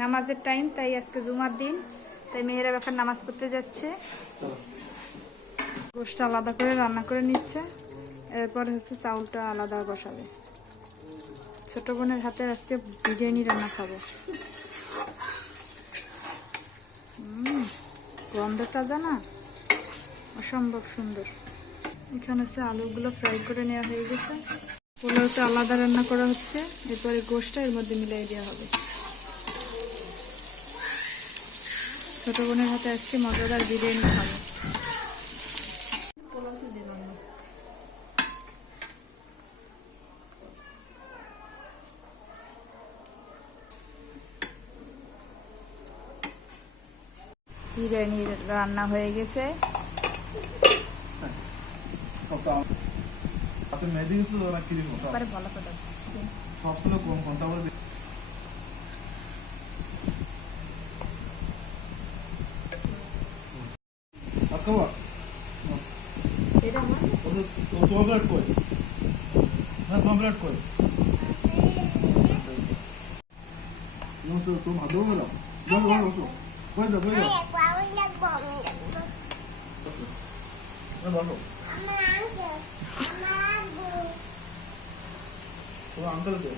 নামাজের টাইম তাই আজকে জুমার দিন, তাই মেয়েরা ব্যাপার নামাজ পড়তে যাচ্ছে। গোষ্ঠটা আলাদা করে রান্না করে নিচ্ছে। এরপর হচ্ছে চাউলটা আলাদা বসাবে। ছোট বোনের হাতের আজকে বিরিয়ানি রান্না খাব। গন্ধটা জানা? অসম্ভব সুন্দর। এখানে হচ্ছে আলুগুলো ফ্রাই করে নেওয়া হয়ে গেছে। পোলাওটা আলাদা রান্না করা হচ্ছে, এরপরে গোশটা এর মধ্যে মিলাই দেওয়া হবে। ছোট বোনের হাতে আজকে মজাদার বিরিয়ানি খাব। বিরিয়ানি রান্না। হয়ে গেছে। আপনি মেহেদি গেছিল ওরা কিরিম মতো এবারে বলা কথা সব ছিল কম ঘন্টা বলে আকাবা এটা আমার ওদের তোমার প্লেট কই হ্যাঁ তোমার প্লেট কই নমস্তে তুমি ভাত দেবো গেলাম বসো বসো বসো বসে যাও বসে বসো তোমার আঙ্কেল কে?